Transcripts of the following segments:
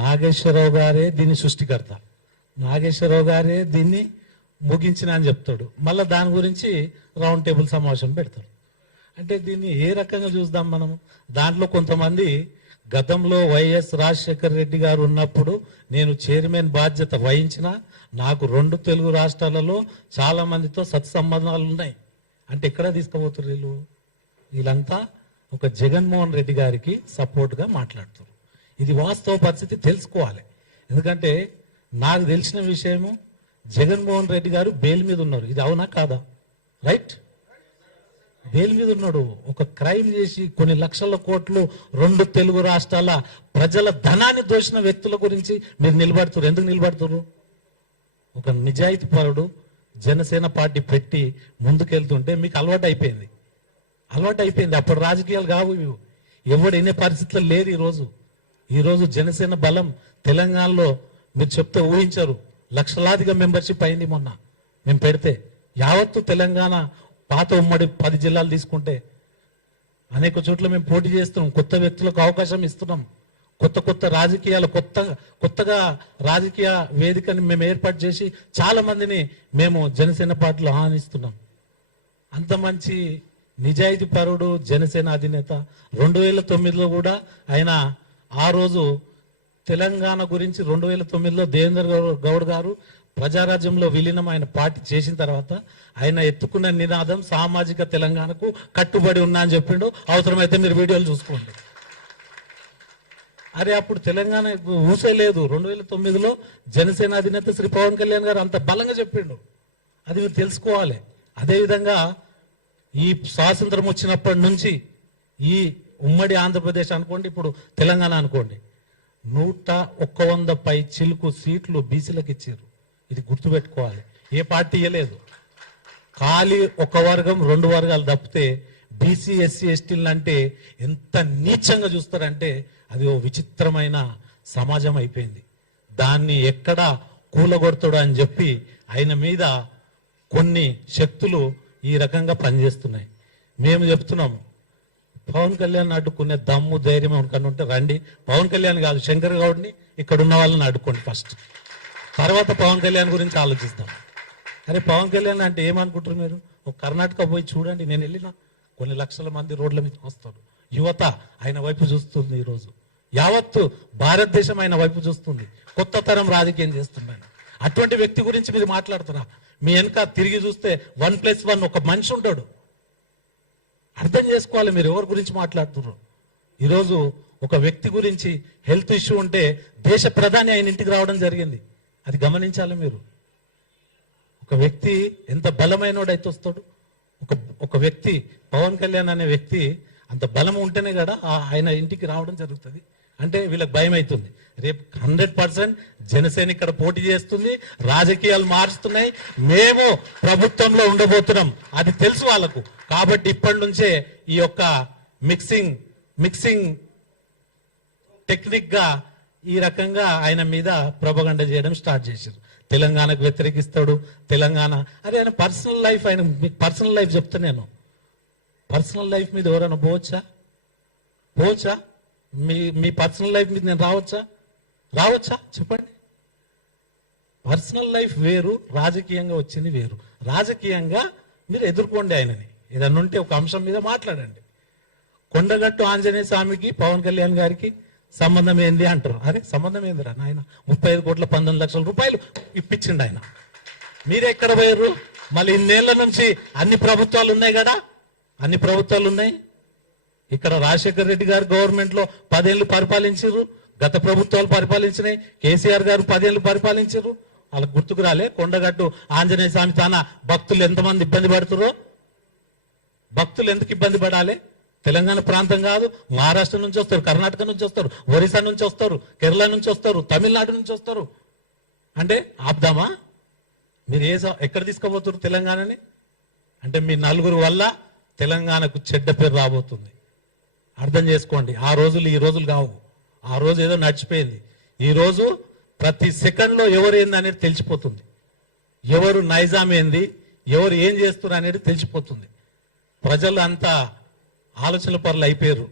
నాగేశ్వరరావు గారే దీన్ని సృష్టికర్త, నాగేశ్వరరావు గారే దీన్ని ముగించిన అని చెప్తాడు. మళ్ళీ దాని గురించి రౌండ్ టేబుల్ సమావేశం పెడతారు. అంటే దీన్ని ఏ రకంగా చూద్దాం మనం? దాంట్లో కొంతమంది గతంలో వైఎస్ రాజశేఖర రెడ్డి గారు ఉన్నప్పుడు నేను చైర్మన్ బాధ్యత వహించిన, నాకు 2 తెలుగు రాష్ట్రాలలో చాలా మందితో సత్సంబంధాలు ఉన్నాయి అంటే ఎక్కడ తీసుకుపోతున్నారు వీళ్ళంతా? ఒక జగన్మోహన్ రెడ్డి గారికి సపోర్ట్గా మాట్లాడుతారు. ఇది వాస్తవ పరిస్థితి తెలుసుకోవాలి. ఎందుకంటే నాకు తెలిసిన విషయము, జగన్మోహన్ రెడ్డి గారు బెయిల్ మీద ఉన్నారు. ఇది అవునా కాదా? రైట్, బెయిల్ మీద ఉన్నాడు. ఒక క్రైమ్ చేసి కొన్ని లక్షల కోట్లు 2 తెలుగు రాష్ట్రాల ప్రజల ధనాన్ని దోచిన వ్యక్తుల గురించి మీరు నిలబడుతున్నారు. ఎందుకు నిలబడుతున్నారు? ఒక నిజాయితీ పరుడు జనసేన పార్టీ పెట్టి ముందుకెళ్తుంటే మీకు అలవాటు అయిపోయింది. అప్పుడు రాజకీయాలు కావు, ఎవడు ఎన్ని పరిస్థితుల్లో లేదు. ఈరోజు జనసేన బలం తెలంగాణలో మీరు చెప్తే ఊహించరు. లక్షలాదిగా మెంబర్షిప్ అయింది మొన్న మేము పెడితే. యావత్తు తెలంగాణ పాత ఉమ్మడి 10 జిల్లాలు తీసుకుంటే అనేక చోట్ల మేము పోటీ చేస్తున్నాం. కొత్త వ్యక్తులకు అవకాశం ఇస్తున్నాం. కొత్త రాజకీయాలు కొత్తగా రాజకీయ వేదికని మేము ఏర్పాటు చేసి చాలా మందిని మేము జనసేన పార్టీలో ఆహ్వానిస్తున్నాం. అంత మంచి నిజాయితీ పరుడు జనసేన అధినేత. 2009లో కూడా ఆయన ఆ రోజు తెలంగాణ గురించి 2009లో దేవేంద్ర గౌడ్ గారు ప్రజారాజ్యంలో విలీనం ఆయన పార్టీ చేసిన తర్వాత ఆయన ఎత్తుకున్న నినాదం సామాజిక తెలంగాణకు కట్టుబడి ఉన్నా అని చెప్పిండు. అవసరమైతే మీరు వీడియోలు చూసుకోండి. అరే అప్పుడు తెలంగాణ ఊసే లేదు. 2009లో జనసేన అధినేత శ్రీ పవన్ కళ్యాణ్ గారు అంత బలంగా చెప్పిండు. అది మీరు తెలుసుకోవాలి. అదేవిధంగా ఈ స్వాతంత్రం వచ్చినప్పటి నుంచి ఈ ఉమ్మడి ఆంధ్రప్రదేశ్ అనుకోండి, ఇప్పుడు తెలంగాణ అనుకోండి, 101 పై చిలుకు సీట్లు బీసీలకు ఇచ్చారు. ఇది గుర్తుపెట్టుకోవాలి. ఏ పార్టీ ఇవ్వలేదు. ఖాళీ 1 వర్గం 2 వర్గాలు తప్పితే బీసీ ఎస్సీ ఎస్టీలు అంటే ఎంత నీచంగా చూస్తారంటే అది ఓ విచిత్రమైన సమాజం అయిపోయింది. దాన్ని ఎక్కడ కూలగొడతాడు అని చెప్పి ఆయన మీద కొన్ని శక్తులు ఈ రకంగా పనిచేస్తున్నాయి. మేము చెప్తున్నాం, పవన్ కళ్యాణ్ అడ్డుకునే దమ్ము ధైర్యం ఎవరికన్నా ఉంటే రండి. పవన్ కళ్యాణ్ కాదు, శంకర్ గౌడ్ని ఇక్కడ ఉన్న వాళ్ళని అడ్డుకోండి ఫస్ట్, తర్వాత పవన్ కళ్యాణ్ గురించి ఆలోచిస్తాం. అరే పవన్ కళ్యాణ్ అంటే ఏమనుకుంటారు మీరు? ఒక కర్ణాటక పోయి చూడండి. నేను వెళ్ళిన కొన్ని లక్షల మంది రోడ్ల మీద వస్తారు. యువత ఆయన వైపు చూస్తుంది. ఈరోజు యావత్తు భారతదేశం ఆయన వైపు చూస్తుంది. కొత్త తరం రాజకీయం చేస్తున్నాను. అటువంటి వ్యక్తి గురించి మీరు మాట్లాడుతున్నా? మీ వెనక తిరిగి చూస్తే 1+1 ఒక మనిషి ఉంటాడు. అర్థం చేసుకోవాలి మీరు ఎవరి గురించి మాట్లాడుతున్నారు. ఈరోజు ఒక వ్యక్తి గురించి హెల్త్ ఇష్యూ ఉంటే దేశ ప్రధాని ఆయన ఇంటికి రావడం జరిగింది. అది గమనించాలి మీరు. ఒక వ్యక్తి ఎంత బలమైనోడైతే వస్తాడు. ఒక వ్యక్తి పవన్ కళ్యాణ్ అనే వ్యక్తి అంత బలం ఉంటేనే కదా ఆయన ఇంటికి రావడం జరుగుతుంది. అంటే వీళ్ళకి భయం అవుతుంది. రేపు 100% జనసేన ఇక్కడ పోటీ చేస్తుంది, రాజకీయాలు మారుస్తున్నాయి, మేము ప్రభుత్వంలో ఉండబోతున్నాం, అది తెలుసు వాళ్ళకు. కాబట్టి ఇప్పటి నుంచే ఈ యొక్క మిక్సింగ్ టెక్నిక్ గా ఈ రకంగా ఆయన మీద ప్రొపగండా చేయడం స్టార్ట్ చేశారు. తెలంగాణకు వ్యతిరేకిస్తాడు, తెలంగాణ. అదే ఆయన పర్సనల్ లైఫ్, ఆయన పర్సనల్ లైఫ్ చెప్తా నేను. పర్సనల్ లైఫ్ మీద ఎవరైనా పోవచ్చా? మీ పర్సనల్ లైఫ్ మీద నేను రావచ్చా చెప్పండి. పర్సనల్ లైఫ్ వేరు, రాజకీయంగా వచ్చింది వేరు. రాజకీయంగా మీరు ఎదుర్కోండి ఆయనని. ఏదన్నా ఉంటే ఒక అంశం మీద మాట్లాడండి. కొండగట్టు ఆంజనేయ స్వామికి పవన్ కళ్యాణ్ గారికి సంబంధం ఏంది అంటారు. అరే సంబంధం ఏందిరా నాయన? 35 కోట్ల 19 లక్షల రూపాయలు ఇప్పించిండు ఆయన. మీరే ఎక్కడ పోయారు? మళ్ళీ ఇన్నేళ్ల నుంచి అన్ని ప్రభుత్వాలు ఉన్నాయి కదా, అన్ని ప్రభుత్వాలు ఉన్నాయి. ఇక్కడ రాజశేఖర రెడ్డి గారు గవర్నమెంట్ లో 10 ఏళ్ళు పరిపాలించారు. గత ప్రభుత్వాలు పరిపాలించినాయి. కేసీఆర్ గారు 10 ఏళ్ళు పరిపాలించారు. వాళ్ళకి గుర్తుకు రాలే? కొండగట్టు ఆంజనేయ స్వామి తాన భక్తులు ఎంతమంది ఇబ్బంది పడుతురో. భక్తులు ఎందుకు ఇబ్బంది పడాలి? తెలంగాణ ప్రాంతం కాదు, మహారాష్ట్ర నుంచి వస్తారు, కర్ణాటక నుంచి వస్తారు, ఒరిస్సా నుంచి వస్తారు, కేరళ నుంచి వస్తారు, తమిళనాడు నుంచి వస్తారు. అంటే ఆపుదామా? మీరు ఎక్కడ తీసుకోబోతున్నారు తెలంగాణని? అంటే మీ నలుగురు వల్ల తెలంగాణకు చెడ్డ పేరు రాబోతుంది. అర్థం చేసుకోండి. ఆ రోజులు ఈ రోజులు కావు. ఆ రోజు ఏదో నడిచిపోయింది. ఈ రోజు ప్రతి సెకండ్లో ఎవరు ఏంది అనేది తెలిసిపోతుంది. ఎవరు నైజాం ఏంది, ఎవరు ఏం చేస్తున్నారు అనేది తెలిసిపోతుంది. ప్రజలు అంతా ఆలోచన పరులు అయిపోయారు.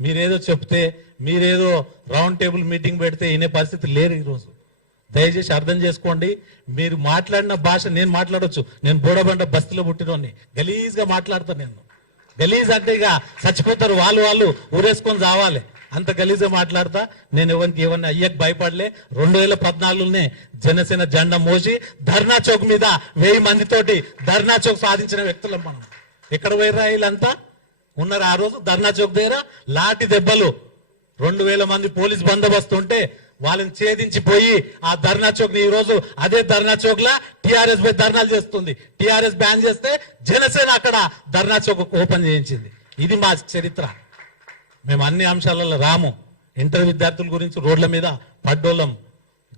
మీరేదో చెప్తే మీరేదో రౌండ్ టేబుల్ మీటింగ్ పెడితే వినే పరిస్థితి లేరు ఈరోజు. దయచేసి అర్థం చేసుకోండి. మీరు మాట్లాడిన భాష నేను మాట్లాడొచ్చు. నేను బోడబండ బస్తీలో పుట్టినోని, గలీజ్గా మాట్లాడతాను. నేను గలీజ్ అంటే ఇక చచ్చిపోతారు వాళ్ళు ఊరేసుకొని చావాలి, అంత గలీజ్గా మాట్లాడతా. నేను ఎవరికి ఏమన్నా అయ్యకు భయపడలే. 2014లోనే జనసేన జెండా మోసి ధర్నా చౌక్ మీద 1000 మందితోటి ధర్నా చౌక్ సాధించిన వ్యక్తులం మనం. ఎక్కడ పోయిరా వీళ్ళంతా ఉన్నారు ఆ రోజు ధర్నా చౌక్ దగ్గర. లాఠీ దెబ్బలు 2000 మంది పోలీస్ బందోబస్తు ఉంటే వాళ్ళని ఛేదించి పోయి ఆ ధర్నా చౌక్ ని ఈ రోజు అదే ధర్నా చౌక్ లా టీఆర్ఎస్ పై ధర్నాలు చేస్తుంది. టీఆర్ఎస్ బ్యాన్ చేస్తే జనసేన అక్కడ ధర్నా చౌక్ ఓపెన్ చేయించింది. ఇది మా చరిత్ర. మేము అన్ని అంశాలలో రాము. ఇంటర్ విద్యార్థుల గురించి రోడ్ల మీద పడ్డోళ్ళం,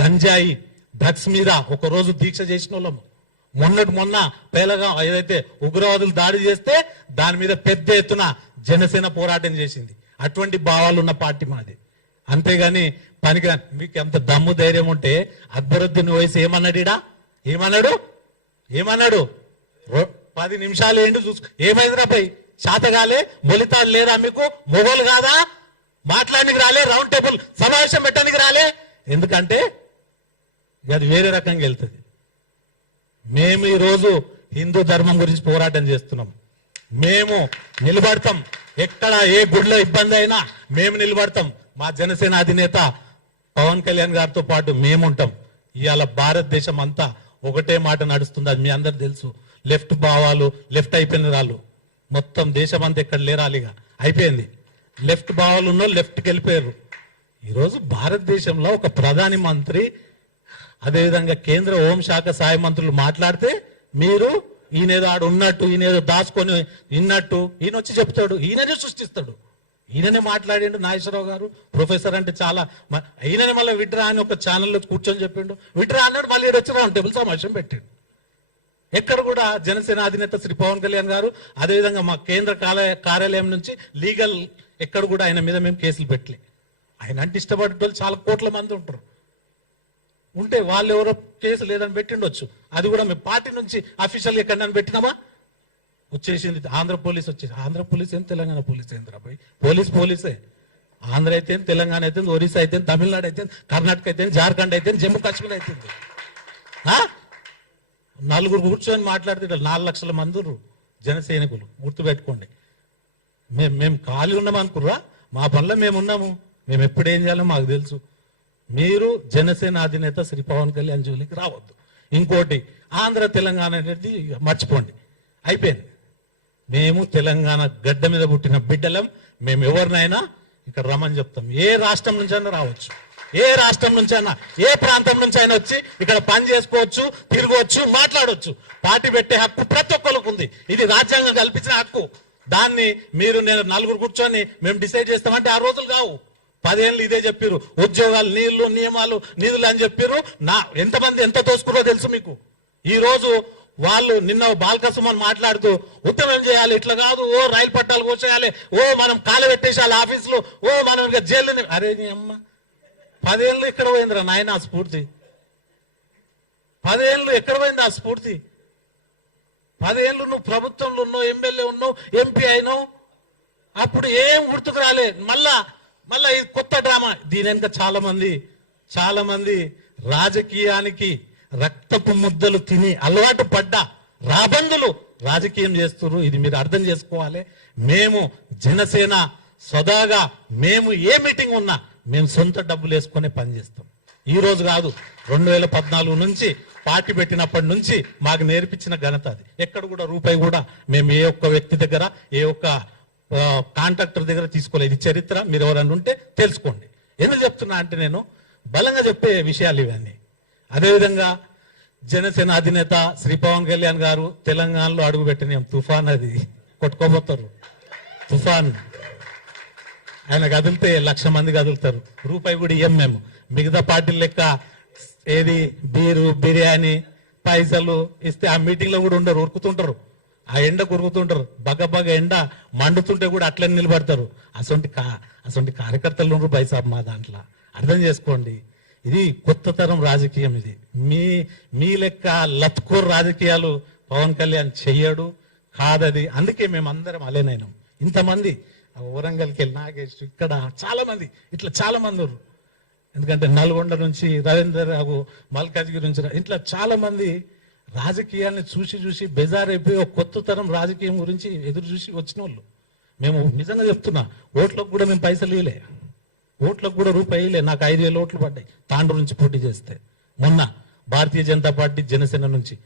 గంజాయి డ్రగ్స్ మీద ఒక రోజు దీక్ష చేసిన వాళ్ళం. మొన్న పేలగా ఏదైతే ఉగ్రవాదులు దాడి చేస్తే దాని మీద పెద్ద ఎత్తున జనసేన పోరాటం చేసింది. అటువంటి భావాలు ఉన్న పార్టీ మనది. అంతేగాని పనికి మీకు ఎంత దమ్ము ధైర్యం ఉంటే అక్బరుద్దీన్ వయసు ఏమన్నాడు 10 నిమిషాలు ఏంటి చూసుకో. ఏమైందిరా పై శాతగాలే మొలితాలు లేదా మీకు? మొగోలు కాదా? మాట్లాడడానికి రాలే? రౌండ్ టేబుల్ సమావేశం పెట్టడానికి రాలే? ఎందుకంటే అది వేరే రకంగా వెళ్తుంది. మేము ఈరోజు హిందూ ధర్మం గురించి పోరాటం చేస్తున్నాం. మేము నిలబడతాం. ఎక్కడ ఏ గుడిలో ఇబ్బంది అయినా మేము నిలబడతాం. మా జనసేన అధినేత పవన్ కళ్యాణ్ గారితో పాటు మేముంటాం. ఇవాళ భారతదేశం అంతా ఒకటే మాట నడుస్తుంది. అది మీ అందరు తెలుసు. లెఫ్ట్ భావాలు లెఫ్ట్ అయిపోయిన వాళ్ళు మొత్తం దేశం అంతా ఎక్కడ లేరాలిగా అయిపోయింది. లెఫ్ట్ భావాలు ఉన్న లెఫ్ట్కి వెళ్ళిపోయారు. ఈరోజు భారతదేశంలో ఒక ప్రధాని మంత్రి, అదేవిధంగా కేంద్ర హోంశాఖ సహాయ మంత్రులు మాట్లాడితే మీరు ఈయనేదో ఆడు ఉన్నట్టు, ఈయనేదో దాచుకొని విన్నట్టు ఈయన వచ్చి చెప్తాడు. ఈయననే సృష్టిస్తాడు. ఈయననే మాట్లాడిండు నాగేశ్వరరావు గారు. ప్రొఫెసర్ అంటే చాలా ఈయననే మళ్ళీ విడ్రా అని ఒక ఛానల్లో కూర్చొని చెప్పిండు. విడ్రా అన్నాడు, మళ్ళీ వచ్చి రౌండ్ టేబుల్ సమావేశం పెట్టాడు. ఎక్కడ కూడా జనసేన అధినేత శ్రీ పవన్ కళ్యాణ్ గారు, అదేవిధంగా మా కేంద్ర కార్యాలయం నుంచి లీగల్ ఎక్కడ కూడా ఆయన మీద మేము కేసులు పెట్టలే. ఆయన అంటే ఇష్టపడే వాళ్ళు చాలా కోట్ల మంది ఉంటారు. ఉంటే వాళ్ళు ఎవరో కేసు లేదని పెట్టిండొచ్చు. అది కూడా మేము పార్టీ నుంచి అఫీషియల్ ఎక్కడ పెట్టినామా? వచ్చేసింది ఆంధ్ర పోలీస్ వచ్చేసి. ఆంధ్ర పోలీస్ ఏం తెలంగాణ పోలీస్ ఏంద్రాబాయ్? పోలీసే. ఆంధ్ర అయితే తెలంగాణ అయితే ఒరిస్సా అయితే తమిళనాడు అయితే కర్ణాటక అయితే జార్ఖండ్ అయితే జమ్మూ కాశ్మీర్ అయితే 4 కూర్చొని మాట్లాడితే 4 లక్షల మంది జన సైనికులు. గుర్తుపెట్టుకోండి. మేము ఖాళీ ఉన్నాం అనుకుర్రా? మా పనిలో మేము ఉన్నాము. మేము ఎప్పుడు ఏం చేయాలో మాకు తెలుసు. మీరు జనసేన అధినేత శ్రీ పవన్ కళ్యాణ్ జోలికి రావద్దు. ఇంకోటి ఆంధ్ర తెలంగాణ అనేది మర్చిపోండి, అయిపోయింది. మేము తెలంగాణ గడ్డ మీద పుట్టిన బిడ్డలం. మేము ఎవరినైనా ఇక్కడ రమ్మని చెప్తాం. ఏ రాష్ట్రం నుంచి అయినా రావచ్చు, ఏ రాష్ట్రం నుంచి అయినా, ఏ ప్రాంతం నుంచి అయినా వచ్చి ఇక్కడ పని చేసుకోవచ్చు, తిరగవచ్చు, మాట్లాడవచ్చు. పార్టీ పెట్టే హక్కు ప్రతి ఒక్కరికి ఉంది. ఇది రాజ్యాంగం కల్పించిన హక్కు. దాన్ని మీరు నేను 4 కూర్చొని మేము డిసైడ్ చేస్తామంటే ఆ రోజులు కావు. 10 ఏళ్ళు ఇదే చెప్పారు. ఉద్యోగాలు, నీళ్లు, నియమాలు, నిధులు అని చెప్పారు. ఎంతమంది ఎంత దోసుకురో తెలుసు మీకు. ఈ రోజు వాళ్ళు నిన్న బాలకసుమని మాట్లాడుతూ ఉద్యమం చేయాలి, ఇట్లా కాదు, ఓ రైలు పట్టాలు కోసేయాలి, ఓ మనం కాలబెట్టేసాలి ఆఫీసులు, ఓ మనం ఇక జైలు. అరే నీ అమ్మ, 10 ఏళ్ళు ఎక్కడ పోయిందిరా నాయన ఆ స్ఫూర్తి? 10 ఏళ్ళు ఎక్కడ పోయింది ఆ స్ఫూర్తి? 10 ఏళ్ళు నువ్వు ప్రభుత్వంలో ఉన్నావు, ఎమ్మెల్యే ఉన్నావు, ఎంపీ అయినావు, అప్పుడు ఏం గుర్తుకు రాలే. మళ్ళా ఇది కొత్త డ్రామా. దీని వెనుక చాలా మంది రాజకీయానికి రక్తపు ముద్దలు తిని అలవాటు పడ్డ రాబందులు రాజకీయం చేస్తున్నారు. ఇది మీరు అర్థం చేసుకోవాలి. మేము జనసేన సదాగా మేము ఏ మీటింగ్ ఉన్నా మేము సొంత డబ్బులు వేసుకునే పనిచేస్తాం. ఈ రోజు కాదు, 2014 నుంచి పార్టీ పెట్టినప్పటి నుంచి మాకు నేర్పించిన ఘనత అది. ఎక్కడ కూడా రూపాయి కూడా మేము ఏ ఒక్క వ్యక్తి దగ్గర, ఏ ఒక్క కాంట్రాక్టర్ దగ్గర తీసుకోలేదు. ఇది చరిత్ర. మీరు ఎవరన్నా ఉంటే తెలుసుకోండి. ఎందుకు చెప్తున్నా అంటే నేను బలంగా చెప్పే విషయాలు ఇవన్నీ. అదేవిధంగా జనసేన అధినేత శ్రీ పవన్ కళ్యాణ్ గారు తెలంగాణలో అడుగుపెట్టిన తుఫాన్, అది కొట్టుకోబోతారు. తుఫాన్ ఆయన కదిలితే 1,00,000 మంది కదులుతారు. రూపాయి కూడా ఇయ్యం మేము. మిగతా పార్టీల లెక్క ఏది బీరు, బిర్యానీ, పైసలు ఇస్తే ఆ మీటింగ్ లో కూడా ఉండరు, ఉరుకుతుంటారు. ఆ ఎండ కురుకుతుంటారు. బగ ఎండ మండుతుంటే కూడా అట్లనే నిలబడతారు. అసొంటి కార్యకర్తలు ఉండరు బైసాబ్ మా దాంట్లో. అర్థం చేసుకోండి. ఇది కొత్త తరం రాజకీయం. ఇది మీ లెక్క లత్కోర్ రాజకీయాలు పవన్ కళ్యాణ్ చెయ్యడు, కాదది. అందుకే మేమందరం అలేనైనాం. ఇంతమంది వరంగల్కి వెళ్ళి నాగేష్, ఇక్కడ చాలా మంది, ఇట్లా చాలా మంది ఉన్నారు. ఎందుకంటే నల్గొండ నుంచి రవీందర్ రావు, మల్కాజ్గిరి నుంచి ఇట్లా చాలా మంది రాజకీయాన్ని చూసి చూసి బెజారైపోయి ఒక కొత్త తరం రాజకీయం గురించి ఎదురు చూసి వచ్చిన వాళ్ళు. మేము నిజంగా చెప్తున్నా, ఓట్లకు కూడా మేము పైసలు ఇవ్వలే, ఓట్లకు కూడా రూపాయి ఇవ్వలే. నాకు 5,000 ఓట్లు పడ్డాయి తాండూరు నుంచి పోటీ చేస్తే. మొన్న భారతీయ జనతా పార్టీ జనసేన నుంచి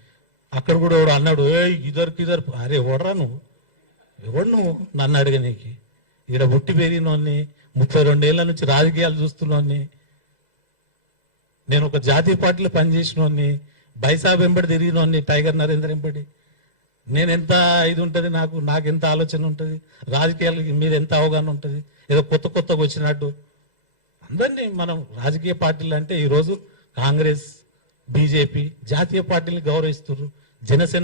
అక్కడ కూడా ఎవడు అన్నాడు, ఇదర్ అరే ఓడరా నువ్వు, ఎవడు నువ్వు నన్ను అడగనీకి? ఇక్కడ పుట్టి పెరిగినోన్ని, 32 ఏళ్ల నుంచి రాజకీయాలు చూస్తున్నోన్ని, నేను ఒక జాతీయ పార్టీలో పనిచేసినోన్ని, బైసాబ్ వెంబడి తిరిగినోన్ని, టైగర్ నరేందర్ వెంబడి. నేను ఎంత ఇది ఉంటుంది, నాకెంత ఆలోచన ఉంటుంది, రాజకీయాల మీద ఎంత అవగాహన ఉంటుంది. ఏదో కొత్తగా వచ్చినట్టు అందరినీ మనం రాజకీయ పార్టీలు అంటే ఈరోజు కాంగ్రెస్, బీజేపీ జాతీయ పార్టీని గౌరవిస్తున్నారు. జనసేన